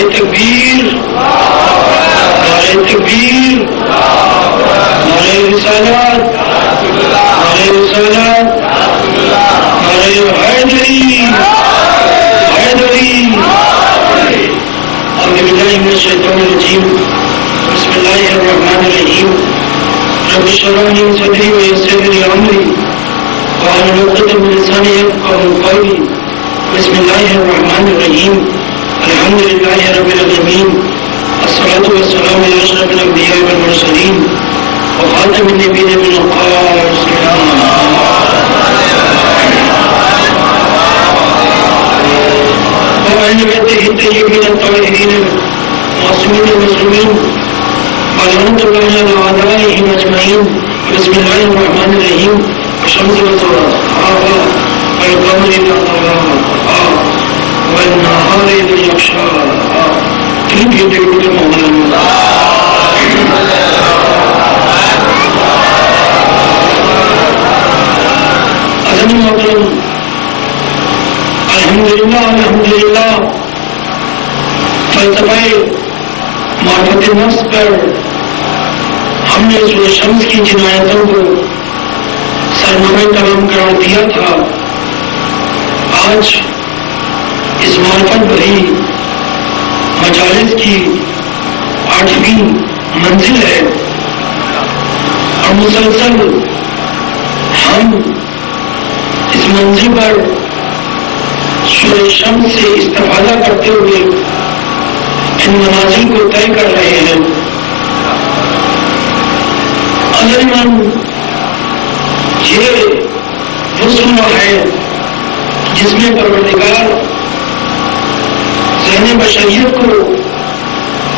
نعرہ تکبیر، نعرہ تکبیر، نعرہ رسالت، نعرہ رسالت، نعرہ حیدری، حیدری۔ اعوذ باللہ من الشیطان الرجیم، بسم اللہ الرحمن الرحیم۔ رب اشرح لي صدری ویسر لي امری واحلل عقدۃ من لسانی یفقهوا قولی۔ بسم اللہ الرحمن الرحیم، الحمد للہ رب العالمین، الصلاۃ والسلام علی اشرف الانبیاء والمرسلین وخاتم النبیین والمرسلین۔ وعلى بیتہ الطیبین الطاہرین المعصومین المظلومین ولعنۃ اللہ علی اعدائہم اجمعین۔ بسم اللہ الرحمن الرحیم، والشمس وضحاها والقمر اذا طلاها والنهار اذا يغشاها۔ تین گھنٹے کے لیے مولانا عظیم محترم، الحمدللہ الحمدللہ فلسفہ معرفت نفس پر ہم نے سورہ شمس کی جن آیتوں کو سرنامہ کلام قرار دیا تھا، آج اس معرفت بھری مجالس کی 8ویں منزل ہے اور مسلسل ہم اس منزل پر سورہ شمس سے استفادہ کرتے ہوئے ان منازل کو طے کر رہے ہیں۔ عظیماً یہ وہ سورہ ہے جس میں پروردگار ذہن بشریت کو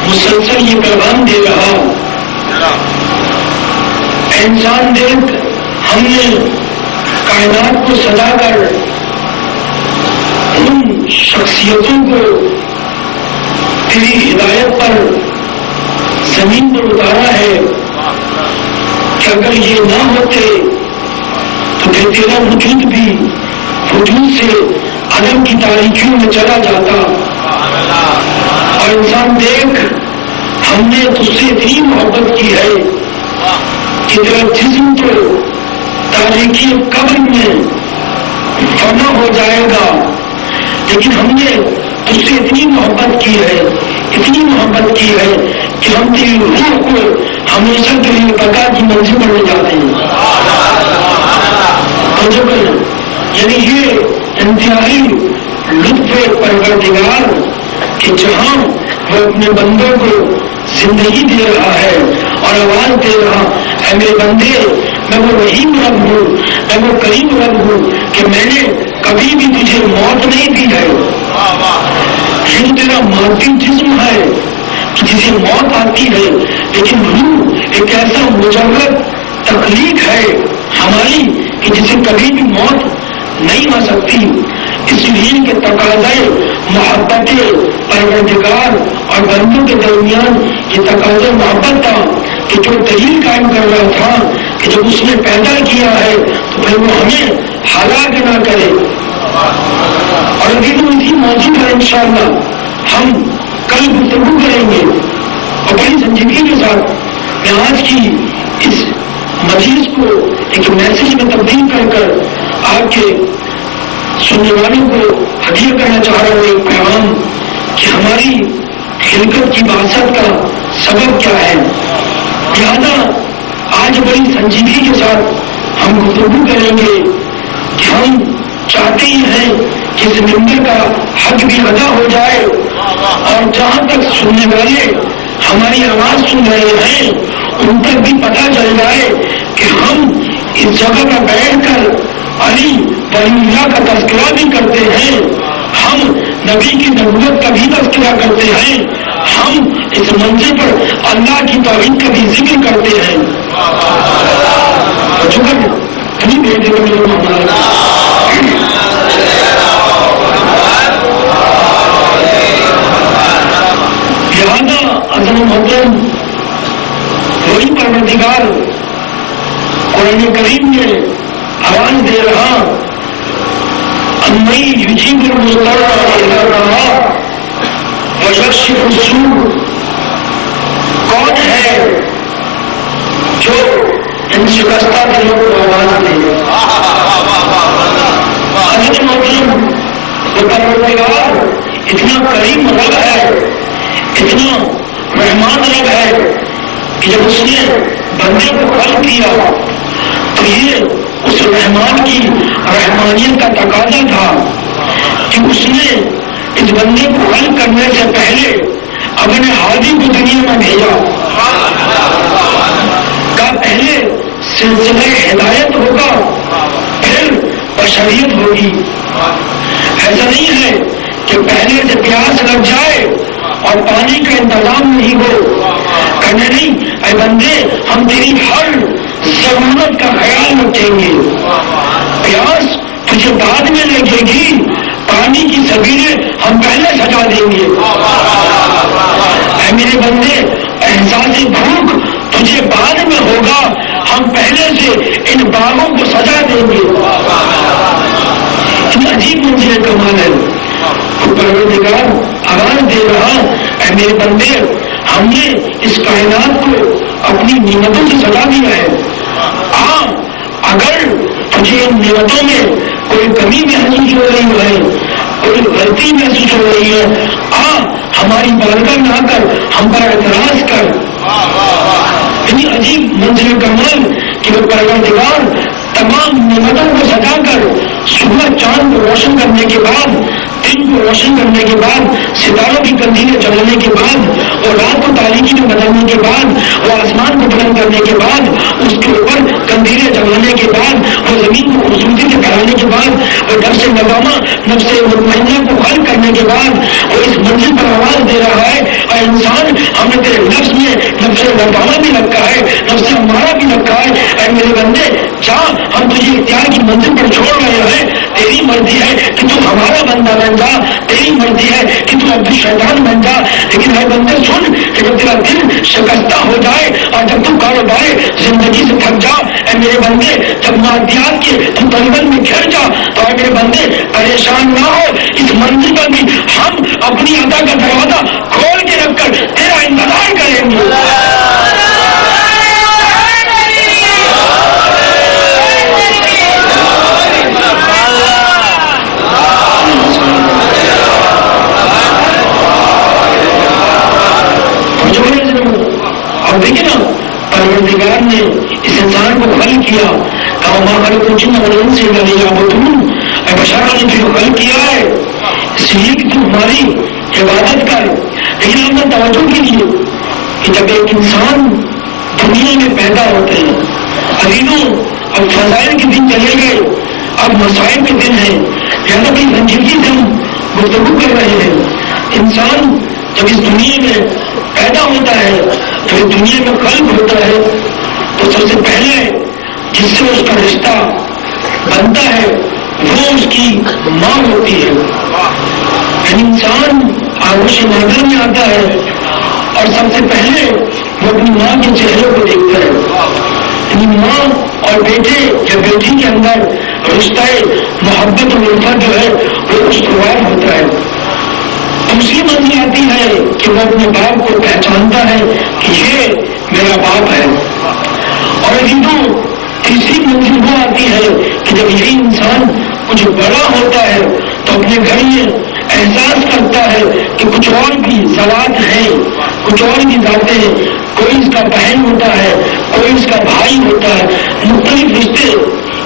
مسلسل یہ پیغام دے رہا، انسان دیکھ ہم نے کائنات کو سجا کر ان شخصیتوں کو تیری ہدایت پر زمین پر اتارا ہے کہ اگر یہ نہ ہوتے تو پھر تیرا وجود بھی وجود سے عدم کی تاریکیوں میں چلا جاتا۔ اور انسان دیکھ ہم نے تجھ سے اتنی محبت کی ہے کہ تیرا جسم تو تاریکی قبر میں فنا ہو جائے گا، لیکن ہم نے تجھ سے اتنی محبت کی ہے، اتنی محبت کی ہے کہ ہم تیری روح کو ہمیشہ کے لیے بقا کی منزل پر لے جاتے ہیں۔ یعنی یہ انتہائی لطف پروردگار کہ جہاں وہ اپنے بندوں کو زندگی دے رہا ہے اور آواز دے رہا، اے میرے بندے میں وہ رحیم رب ہوں، میں وہ کریم رب ہوں کہ میں نے کبھی بھی تجھے موت نہیں دی ہے۔ یہ تیرا مادی جسم ہے جسے موت آتی ہے، لیکن روح ایک ایسا مجرد تخلیق ہے ہماری کہ جسے کبھی بھی موت نہیں آ سکتی۔ اس لیے کہ تقاضۂ محبت پروردگار اور بندوں کے درمیان یہ تقاضۂ محبت تھا کہ جو دلیل قائم کر رہا تھا کہ جب اس نے پیدا کیا ہے تو پھر وہ ہمیں ہلاک نہ کرے۔ اور ابھی تو اسی موضوع پر انشاءاللہ ہم کل گفتگو کریں گے اور بڑی سنجیدگی کے ساتھ میں آج کی اس مجلس کو ایک میسج میں تبدیل کر کر آپ کے سننے والوں کو ہدیہ کرنا چاہ رہا ہوں، ایک پیغام کہ ہماری خلقت کی بعثت کا سبب کیا ہے۔ لہٰذا آج بڑی سنجیدگی کے ساتھ ہم گفتگو کریں گے کہ ہم چاہتے ہی ہیں کہ اس ممبر کا حق بھی ادا ہو جائے اور جہاں تک سننے والے ہماری آواز سن رہے ہیں ان تک بھی پتہ چل جائے کہ ہم اس جگہ پر بیٹھ کر علی ولی اللہ کا تذکرہ بھی کرتے ہیں، ہم نبی کی نبوت کا بھی تذکرہ کرتے ہیں، ہم اس منزل پر اللہ کی توحید کا بھی ذکر کرتے ہیں۔ لہٰذا عظیم محترم وہی پروردگار قرآن کریم میں آواز دے رہا، امی یجیب المضطر اذا دعاہ ویکشف کاشف السوء کون ہے جو ان شکستہ دلوں کو آواز دے؟ حضرت محترم پروردگار اتنا کریم رب ہے، اتنا رحمان رب ہے کہ جب اس نے بندے کو خلق کیا تو یہ اس رحمان کی رحمانیت کا تقاضا تھا کہ اس نے اس بندے کو خلق کرنے سے پہلے اپنے ہادی کو دنیا میں بھیجا، کا پہلے سلسلہ ہدایت ہوگا پھر بشریت ہوگی۔ ایسا نہیں ہے کہ پہلے سے پیاس لگ جائے اور پانی کا انتظام نہیں ہو، کہنے نہیں اے بندے ہم تیری ہر ضرورت کا خیال رکھیں گے، پیاس تجھے بعد میں لگے گی، پانی کی سبیلیں ہم پہلے سجا دیں گے۔ اے میرے بندے احساس بھوک تجھے بعد میں ہوگا، ہم پہلے سے ان باغوں کو سجا دیں گے۔ عجیب منظر کمال ہے، پروردگار آواز دے رہا اے میرے بندے ہم نے اس کائنات کو اپنی نعمتوں سے سجا دیا ہے، اگر تجھے ان نعمتوں میں کوئی کمی محسوس ہو رہی ہے، کوئی غلطی محسوس ہو رہی ہے، ہماری بارگاہ میں آ کر ہم پر اعتراض کر۔ اتنی عجیب منظر کمال کہ وہ پروردگار تمام نعمتوں کو سجا کر صبح چاند کو روشن کرنے کے بعد، دن کو روشن کرنے کے بعد، ستاروں کی کندیلیں جلانے کے بعد اور رات کو تاریکی میں بدلنے کے بعد، وہ آسمان کو بلند کرنے کے بعد، اس کے اوپر کندیلیں جلانے کے بعد، وہ زمین کو خوبصورتی سے پھیلانے کے بعد، وہ نفس نظامہ نفس مطمئنہ کو حل کرنے کے بعد وہ اس منزل پر آواز دے رہا ہے اے انسان ہم نے تیرے نفس میں نفس نظامہ بھی رکھا ہے، نفس ہمارا بھی رکھا ہے، اے میرے بندے جا ہم تجھے اختیار کی منزل پر چھوڑ رہے ہیں، تیری مرضی ہے کہ تو ہمارا بندہ بن جا، تیری مرضی ہے کہ تو عبد الشیطان بن جا، لیکن اے بندے سن کہ جب تیرا دل شکستہ ہو جائے اور جب تو کاروبار زندگی سے تھک جا، اے میرے بندے جب مادیات کے تم تنگل میں گھر جا تو اے میرے بندے پریشان نہ ہو، اس منزل پر بھی ہم اپنی عطا کا دروازہ کھول کے رکھ کر تیرا انتظار کریں گے۔ اور دیکھیں نا پروردگار نے اس انسان کو حل کیا، بشارہ نے جو حل کیا ہے اس لیے کہ تم ہماری عبادت کر، لیکن ہم نے توجہ کیجیے کہ جب ایک انسان دنیا میں پیدا ہوتے ہیں، ابھی اب فضائل کے دن چلے گئے، اب مسائل کے دن ہیں، یہاں کی سنجیدگی سے ہم گفتگو کر رہے ہیں۔ انسان جب اس دنیا میں پیدا ہوتا ہے تو اس دنیا میں قلب ہوتا ہے تو سب سے پہلے جس سے اس کا رشتہ بنتا ہے وہ اس کی ماں ہوتی ہے۔ یعنی انسان آغوش مادر میں آتا ہے اور سب سے پہلے وہ اپنی ماں کے چہرے کو دیکھتا ہے۔ یعنی ماں اور بیٹے یا بیٹی کے اندر رشتہ محبت اور الفت جو ہے وہ خوشگوار ہوتا ہے۔ دوسری منزل آتی ہے کہ وہ اپنے باپ کو پہچانتا ہے کہ یہ میرا باپ ہے، اور ابھی تیسری منزل وہ آتی ہے کہ جب یہی انسان کچھ بڑا ہوتا ہے تو اپنے گھر میں احساس کرتا ہے کہ کچھ اور بھی ذوات ہیں، کچھ اور بھی ذاتیں ہیں، کوئی اس کا بہن ہوتا ہے، کوئی اس کا بھائی ہوتا ہے، مختلف رشتے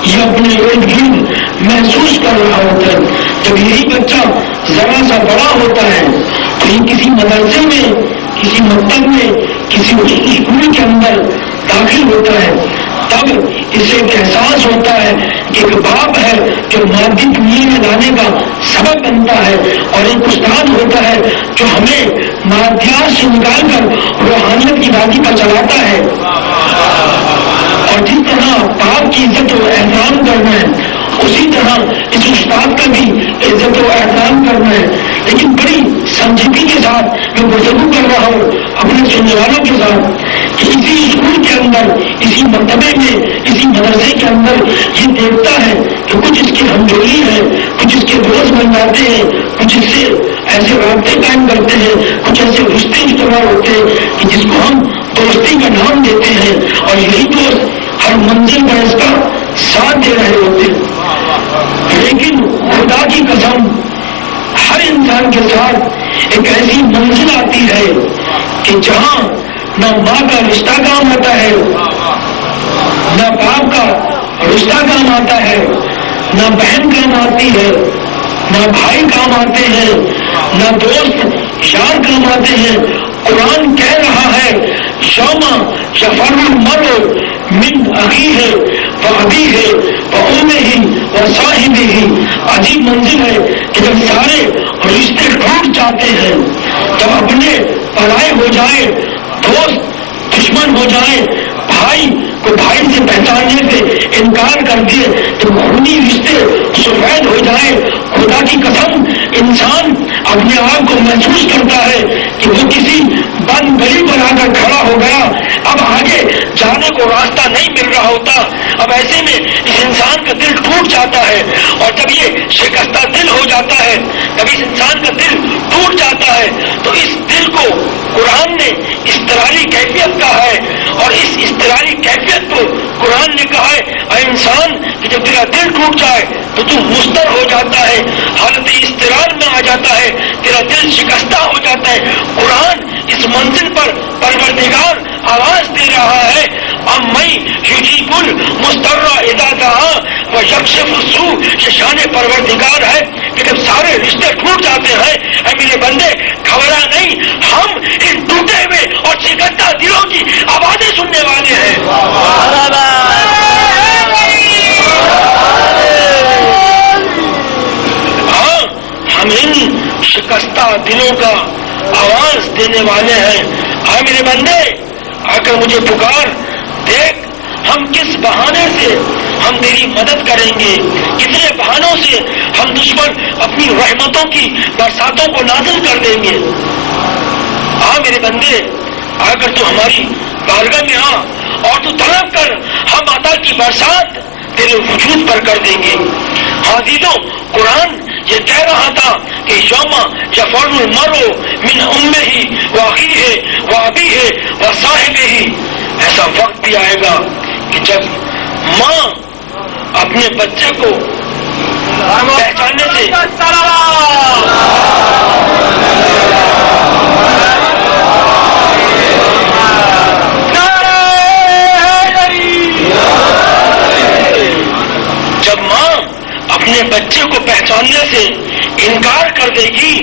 یہ اپنے ارد گرد محسوس کر رہا ہوتا ہے۔ جب یہی بچہ ذرا سا بڑا ہوتا ہے تو یہ کسی مدرسے میں، کسی مکتب میں، کسی اسکول کے اندر داخل ہوتا ہے، تب اسے ایک احساس ہوتا ہے کہ ایک باپ ہے جو مادی دنیا میں لانے کا سبب بنتا ہے، اور ایک استاد ہوتا ہے جو ہمیں مادیات سے نکال کر روحانیت کی راہ پر چلاتا ہے۔ اور جس طرح باپ کی عزت و احترام کرنا ہے اسی طرح اس استاد کا بھی عزت و احترام کرنا ہے۔ لیکن بڑی سنجیدگی کے ساتھ میں گفتگو کر رہا ہوں اپنے سننے والوں کے ساتھ کہ اسی اسکول کے اندر، اسی مکتبے میں، اسی مدرسے کے اندر یہ دیکھتا ہے کہ کچھ اس کے ہمجولی ہیں، کچھ اس کے دوست بن جاتے ہیں، کچھ اس سے ایسے رابطے قائم کرتے ہیں، کچھ ایسے رشتے استعمال ہوتے ہیں کہ جس کو ہم دوستی کا نام دیتے ہیں، اور یہی دوست ہر منزل پر اس کا ساتھ دے رہے ہوتے ہیں۔ لیکن خدا کی قسم ہر انسان کے ساتھ ایک ایسی منزل آتی ہے کہ جہاں نہ ماں کا رشتہ کام آتا ہے، نہ باپ کا رشتہ کام آتا ہے، نہ بہن کام آتی ہے، نہ بھائی کام آتے ہیں، نہ دوست یار کام آتے ہیں۔ قرآن کہہ رہا ہے یوم یفر المرء من اخیہ وابیہ وامہ وصاحبہ۔ عجیب منزل ہے کہ جب سارے رشتے ٹوٹ جاتے ہیں، جب اپنے پرائے ہو جائے، دوست دشمن ہو جائے، بھائی کو بھائی سے پہچاننے سے انکار کر دیے، تو خونی رشتے سفید ہو جائے، خدا کی قسم انسان اپنے آپ کو محسوس کرتا ہے کہ وہ کسی بند گلی پر آ کر کھڑا ہو گیا، اب آگے جانے کو راستہ نہیں مل رہا ہوتا۔ اب ایسے میں اس انسان کا دل ٹوٹ جاتا ہے، اور جب یہ شکستہ دل ہو جاتا ہے، جب اس انسان کا دل ٹوٹ جاتا ہے، تو اس دل کو قرآن نے اضطراری کیفیت کہا ہے، اور اس اضطراری کیفیت کو قرآن نے کہا ہے اے انسان کہ جب تیرا دل ٹوٹ جائے تو تو مضطر ہو جاتا ہے، حالت اضطرار میں آ جاتا ہے، تیرا دل شکستہ ہو جاتا ہے۔ قرآن اس منزل پر پروردگار آواز دے رہا ہے اَمَّن یُجِیبُ الْمُضْطَرَّ اِذَا دَعَاهُ وَیَکْشِفُ السُّوءَ۔ یہ شان پروردگار ہے کہ جب سارے رشتے ٹوٹ جاتے ہیں، اے میرے بندے گھبرا نہیں، ہم ان ٹوٹے ہوئے اور شکستہ دلوں کی آوازیں سننے والے ہیں۔ ہاں، ہم ان شکستہ دلوں کا آواز دینے والے ہیں۔ ہاں میرے بندے آ کر مجھے پکار، دیکھ ہم کس بہانے سے ہم تیری مدد کریں گے، کتنے بہانوں سے ہم دشمن اپنی رحمتوں کی برساتوں کو نازل کر دیں گے۔ آ میرے بندے آ کر تو ہماری بارگاہ میں آ اور تو طلب کر، ہم عطا کی برسات تیرے وجود پر کر دیں گے۔ حاضروں، قرآن یہ کہہ رہا تھا کہ یوم یفر المرء من امہ واخیہ وابیہ وصاحبہ۔ ایسا وقت بھی آئے گا کہ جب ماں اپنے بچے کو پہچاننے سے اپنے بچے کو پہچاننے سے انکار کر دے گی،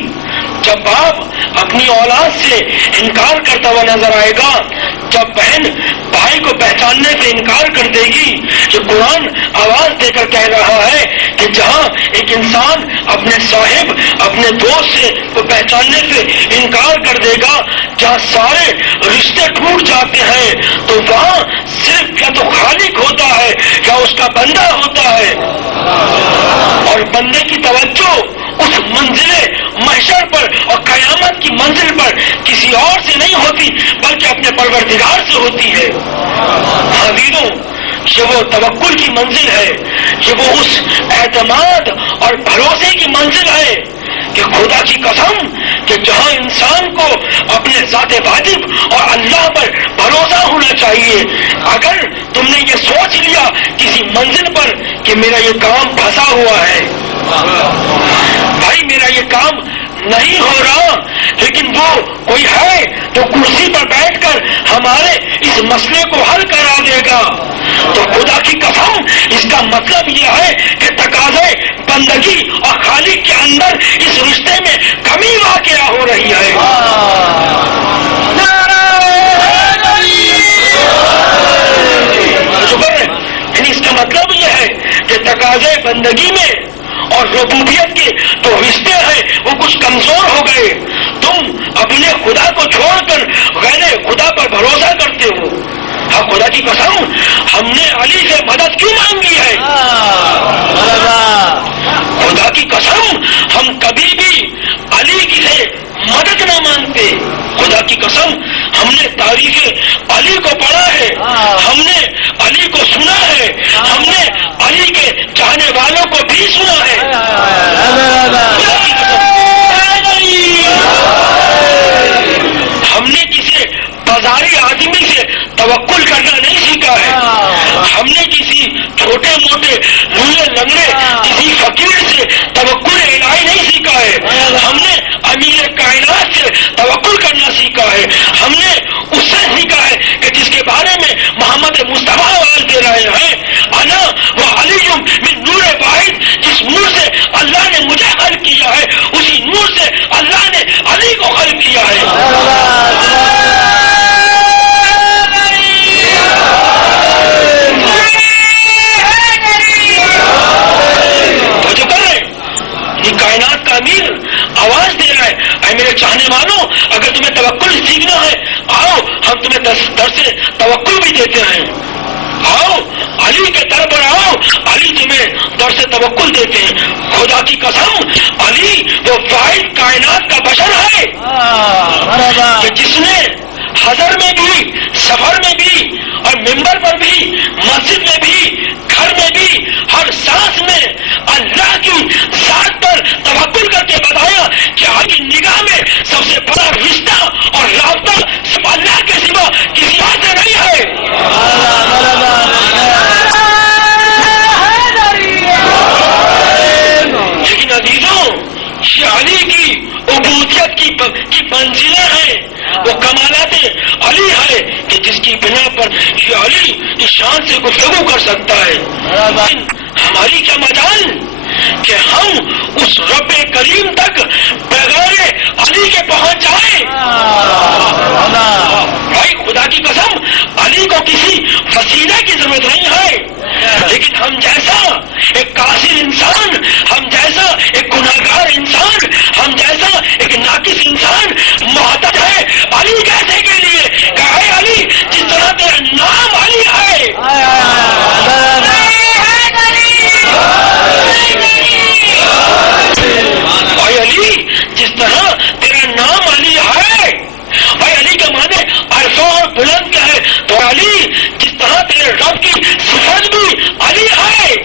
جب باپ اپنی اولاد سے انکار کرتا ہوا نظر آئے گا، جب بہن بھائی کو پہچاننے سے انکار کر دے گی، جو قرآن آواز دے کر کہہ رہا ہے کہ جہاں ایک انسان اپنے صاحب اپنے دوست سے کو پہچاننے سے انکار کر دے گا، جہاں سارے رشتے ٹوٹ جاتے ہیں، تو وہاں صرف یا تو خالق ہوتا ہے یا اس کا بندہ ہوتا ہے، اور بندے کی توجہ اس منزل محشر پر اور قیامت کی منزل پر کسی اور سے نہیں ہوتی بلکہ اپنے پروردگار سے ہوتی ہے۔ حاضروں، یہ وہ توکل کی منزل ہے، یہ وہ اس اعتماد اور بھروسے کی منزل ہے کہ خدا کی قسم کہ جہاں انسان کو اپنے ذات واجب اور اللہ پر بھروسہ ہونا چاہیے، اگر تم نے یہ سوچ لیا کسی منزل پر کہ میرا یہ کام پھنسا ہوا ہے، بھائی میرا یہ کام نہیں ہو رہا، لیکن وہ کوئی ہے جو کرسی پر بیٹھ کر ہمارے اس مسئلے کو حل کرا دے گا، تو خدا کی قسم اس کا مطلب یہ ہے کہ تقاضے بندگی اور خالق کے اندر اس رشتے میں کمی واقع ہو رہی ہے۔ یعنی اس کا مطلب یہ ہے کہ تقاضے بندگی میں اور ربوبیت کے جو رشتے ہیں وہ کچھ کمزور ہو گئے، تم اپنے خدا کو چھوڑ کر غیر خدا پر بھروسہ کرتے ہو۔ ہاں خدا کی قسم ہم نے علی سے مدد کیوں مانگی ہے؟ خدا کی قسم ہم کبھی بھی علی کی سے مدد نہ مانگتے۔ خدا کی قسم ہم نے تاریخ علی کو پڑھا ہے، ہم نے علی کو سنا ہے، ہم نے علی کے چاہنے والوں کو بھی سنا ہے۔ خدا کی قسم کائنات سے توکل کرنا سیکھا ہے، ہم نے اس سے سیکھا ہے کہ جس کے بارے میں محمد مصطفیٰ آواز دے رہے ہیں، انا وہ علی من نور واحد، جس نور سے اللہ نے مجھے خلق کیا ہے اسی نور سے اللہ نے علی کو خلق کیا ہے۔ تو جو کر رہے یہ کائنات کا امیر آواز دے رہا ہے، اے میرے چاہنے والوں، اگر تمہیں توکل سیکھنا ہے آؤ، ہم تمہیں درس توکل بھی دیتے ہیں، آؤ علی کے در پر آؤ، علی تمہیں درس توکل دیتے ہیں۔ خدا کی قسم علی وہ واحد کائنات کا بشر ہے کہ جس نے حضر میں بھی، سفر میں بھی، اور ممبر پر بھی، مسجد میں بھی، گھر میں بھی، ہر سانس میں اللہ کی ذات پر توکل کر کے بتایا کہ آج نگاہ میں سب سے بڑا رشتہ اور رابطہ صرف اللہ کے سوا کسی اور سے نہیں ہے۔ لیکن عزیزوں، یہ علی کی عبودیت کی منزلیں ہیں، وہ کمالات علی ہے کہ جس کی بنا پر یہ علی اس شان سے گفتگو کر سکتا ہے۔ لیکن ہماری کیا مجال کہ ہم اس رب کریم تک بغیر علی کے پہنچ جائیں۔ بھائی خدا کی قسم علی کو کسی وسیلے کی ضرورت نہیں ہے، لیکن ہم جیسا ایک قاصر انسان، ہم جیسا ایک گناہگار انسان، ہم جیسا ایک ناقص انسان محتاج ہے علی کیسے کے لیے کہ اے علی جس طرح تیرا نام علی ہے، اے علی جس طرح تیرا نام علی ہے، اے علی کا معنی عرفہ اور بلند کیا ہے، تو علی جس طرح تیرے رب کی صفت بھی علی ہے،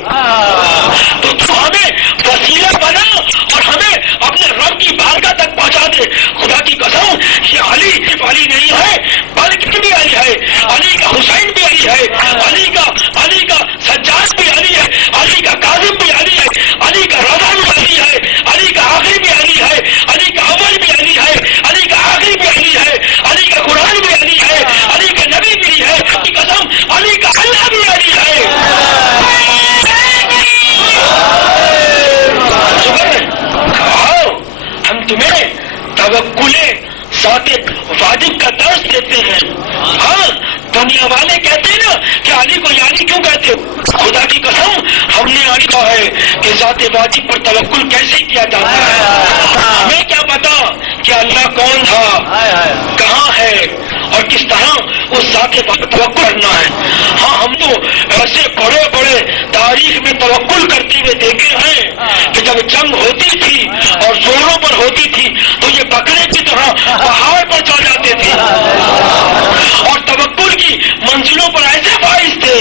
تو ہمیں وسیلہ بنا اور ہمیں اپنے رب کی بارگاہ تک پہنچا دے۔ خدا کی قسم یہ علی صرف علی نہیں ہے بلکہ بھی علی ہے، علی کا حسین بھی علی ہے، علی کا سجاد بھی علی ہے، علی کا کاظم بھی علی ہے، علی کا رضا بھی علی ہے، علی کا آخری بھی علی ہے، علی کا اول بھی علی ہے، علی کا آخری بھی علی ہے، علی کا قرآن بھی علی ہے، علی کا نبی بھی ہے، کی قسم علی کا اللہ بھی علی ہے۔ آؤ ہم تمہیں توکل ذات واجب کا درس دیتے ہیں۔ ہاں دنیا والے کہتے ہیں نا کہ علی کو یعنی کیوں کہتے ہو؟ خدا کی قسم ہم نے علی کہا ہے کہ ذات واجب پر توکل کیسے کیا جاتا ہے۔ ہمیں کیا پتا کہ اللہ کون تھا، کہاں ہے اور کس طرح اس ذات پر توکل کرنا ہے۔ ہاں ہم تو ایسے بڑے بڑے تاریخ میں توکل کرتے ہوئے دیکھے ہیں کہ جب جنگ ہوتی تھی اور زوروں پر ہوتی تھی تو یہ بکرے کی طرح پہاڑ پر چڑھ جاتے تھے اور توکل کی منزلوں پر ایسے فائز تھے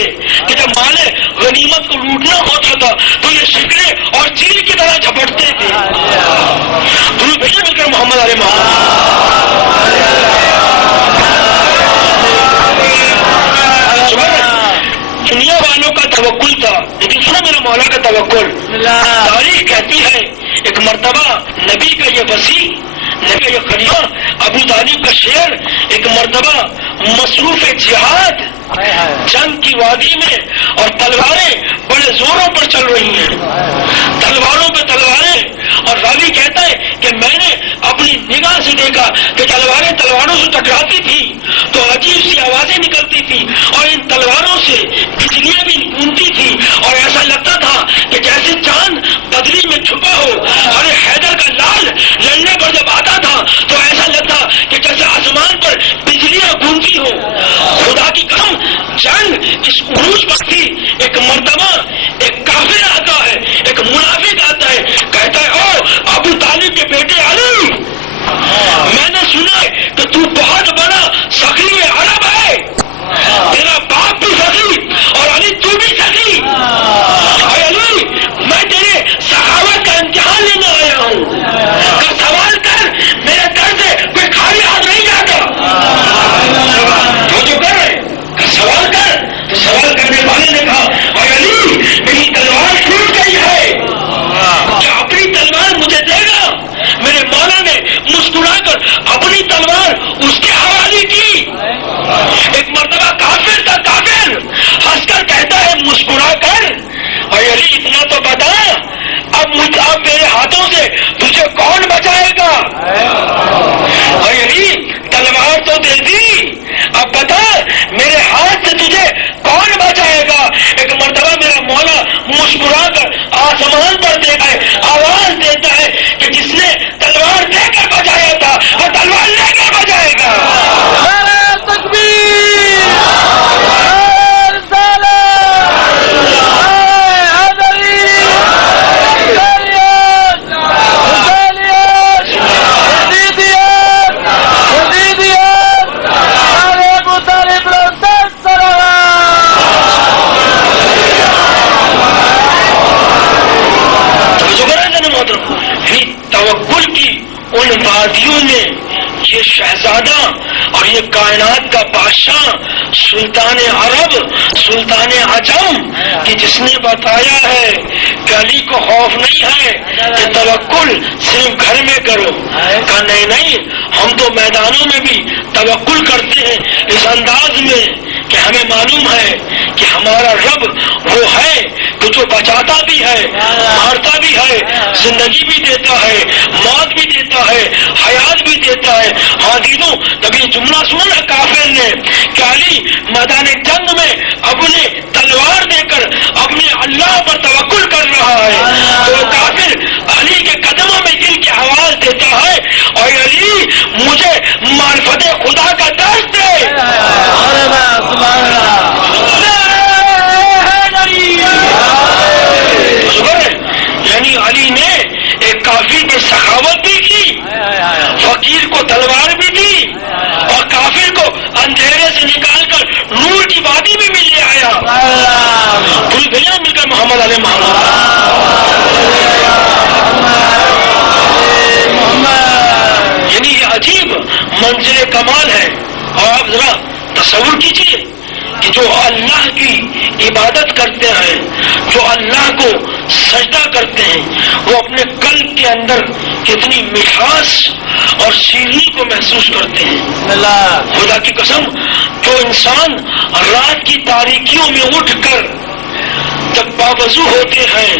کہ جب مال غنیمت کو لوٹنا ہوتا تھا تو یہ شکلیں اور چیل کی طرح جھپٹتے تھے۔ درود بھیجیں مل کر محمد علیہ دنیا والوں کا توکل تھا، لیکن سنو میرا مولا کا توکل۔ تاریخ کہتی ہے ایک مرتبہ نبی کا یہ وسیع، نبی کا یہ خلیفہ ابو طالب کا شعر ایک مرتبہ مصروف جہاد جنگ کی وادی میں اور تلواریں بڑے زوروں پر چل رہی ہیں، تلواروں پہ تلواریں، اور راوی کہتا ہے کہ میں نے اپنی نگاہ سے دیکھا کہ تلواریں تلواروں سے ٹکراتی تھی تو عجیب سی آوازیں نکلتی تھی اور ان تلواروں سے بجلیاں بھی گونجتی تھی اور ایسا لگتا تھا کہ جیسے چاند بدلی میں چھپا ہو۔ اور حیدر کا لال لڑنے پر جب آتا تھا تو ایسا لگتا کہ جیسے آسمان پر بجلیاں گونجتی ہو۔ خدا کی قسم جنگ اس عروج پر تھی۔ ایک مرتبہ ایک کافر آتا ہے، ایک منافق آتا ہے، کہتا ہے او ابو طالب کے بیٹے علی، میں نے سنا ہے کہ تو بہت بڑا سخی عرب ہے، تیرا باپ بھی سخی اور علی تو بھی سخی، اے علی میں تیرے سخاوت کا امتحان لینے آیا ہوں، کا سوال کر یہ شہزادہ اور یہ کائنات کا بادشاہ سلطان عرب سلطان عجم کہ جس نے بتایا ہے کہ علی کو خوف نہیں ہے، یہ توکل صرف گھر میں کرو، کہا نہیں ہم تو میدانوں میں بھی توکل کرتے ہیں اس انداز میں کہ ہمیں معلوم ہے کہ ہمارا رب وہ ہے کہ جو بچاتا بھی ہے، مارتا بھی ہے، زندگی بھی دیتا ہے، موت بھی دیتا ہے، حیات بھی دیتا ہے۔ حاضروں کبھی جملہ سنا کافر نے کہ علی میدان جنگ میں اپنے تلوار دے کر اپنے اللہ پر توکل کر رہا ہے، تو کافر علی کے قدموں میں دل کی آواز دیتا ہے اور علی مجھے معرفت خدا کا درس دے۔ یعنی علی نے ایک کافر پر سخاوت بھی کی، فقیر کو تلوار بھی دی اور کافر کو اندھیرے سے نکال کر نور کی وادی میں بھی لے آیا۔ پوری دنیا مل کر محمد علیہ محمد، یعنی یہ عجیب منزل کمال ہے۔ اور آپ ذرا تصور کیجیے کہ جو اللہ کی عبادت کرتے ہیں، جو اللہ کو سجدہ کرتے ہیں، وہ اپنے قلب کے اندر کتنی مٹھاس اور شیرینی کو محسوس کرتے ہیں۔ خدا کی قسم، جو انسان رات کی تاریکیوں میں اٹھ کر جب باوضو ہوتے ہیں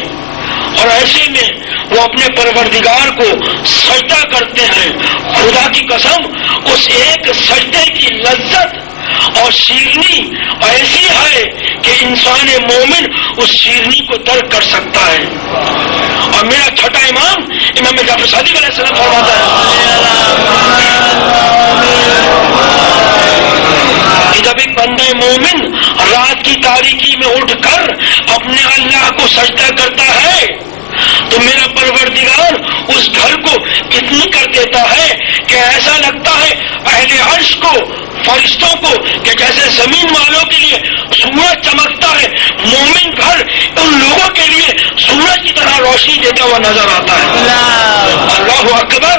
اور ایسے میں وہ اپنے پروردگار کو سجدہ کرتے ہیں، خدا کی قسم اس ایک سجدے کی لذت اور شیرنی ایسی ہے کہ انسان مومن اس شیرنی کو درک کر سکتا ہے۔ اور میرا چھٹا امام جعفر صادق علیہ السلام فرماتا ہے کہ جب ایک بندہ مومن رات کی تاریکی میں اٹھ کر اپنے اللہ کو سجدہ کرتا ہے تو میرا پروردگار اس گھر کو اتنی کر دیتا ہے کہ ایسا لگتا ہے اہل عرش کو، فرشتوں کو، کہ جیسے زمین والوں کے لیے سورج چمکتا ہے، مومن گھر ان لوگوں کے لیے سورج کی طرح روشنی دیتا ہوا نظر آتا ہے۔ اللہ اکبر!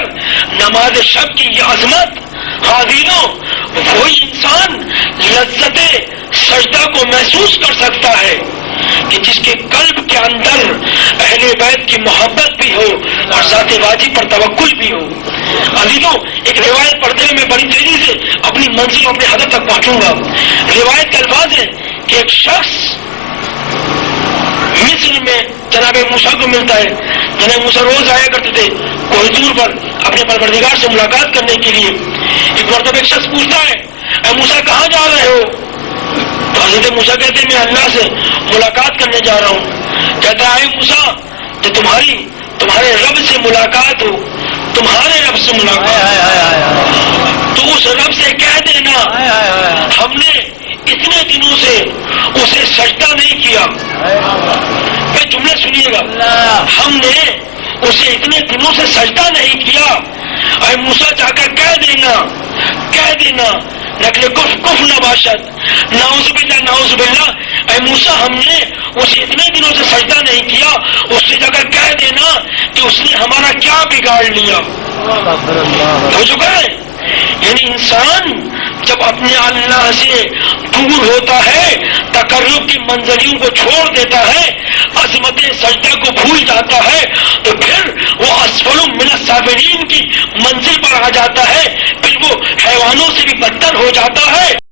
نماز شب کی یہ عظمت، حاضروں وہی انسان لذت سجدہ کو محسوس کر سکتا ہے کہ جس کے قلب کے اندر اہل بیت کی محبت بھی ہو اور ذات واجب پر توکل بھی ہو۔ عزیزوں، ایک روایت پڑھتے ہوئے میں بڑی تیزی سے اپنی منزل اپنے ہدف تک پہنچوں گا۔ روایت کے الفاظ ہیں کہ ایک شخص مصر میں جناب موسیٰ کو ملتا ہے۔ جناب موسیٰ روز آیا کرتے تھے کوئی دور پر اپنے پروردگار سے ملاقات کرنے کے لیے۔ ایک مرتبہ ایک شخص پوچھتا ہے، اے موسیٰ کہاں جا رہے ہو؟ تو حضرت موسیٰ کہتے ہیں میں اللہ سے ملاقات کرنے جا رہا ہوں۔ کہتا ہے موسیٰ کہ تمہارے رب سے ملاقات ہو، تمہارے رب سے ملاقات، تو اس رب سے کہہ دینا ہم نے اتنے دنوں سے اسے سجدہ نہیں کیا۔ میں جملے سنیے گا، ہم نے اسے اتنے دنوں سے سجدہ نہیں کیا۔ اے موسیٰ جا کر کہہ دینا نقل کف نہ باشد، نعوذ باللہ، اے موسیٰ ہم نے اسے اتنے دنوں سے سجدہ نہیں کیا، اس سے جا کر کہہ دینا کہ اس نے ہمارا کیا بگاڑ لیا۔ ہو چکا ہے؟ یعنی انسان جب اپنے اللہ سے دور ہوتا ہے، تقرب کی منظریوں کو چھوڑ دیتا ہے، عظمت سجدہ کو بھول جاتا ہے، تو پھر وہ اسفل من السافلین کی منزل پر آ جاتا ہے، پھر وہ حیوانوں سے بھی بدتر ہو جاتا ہے۔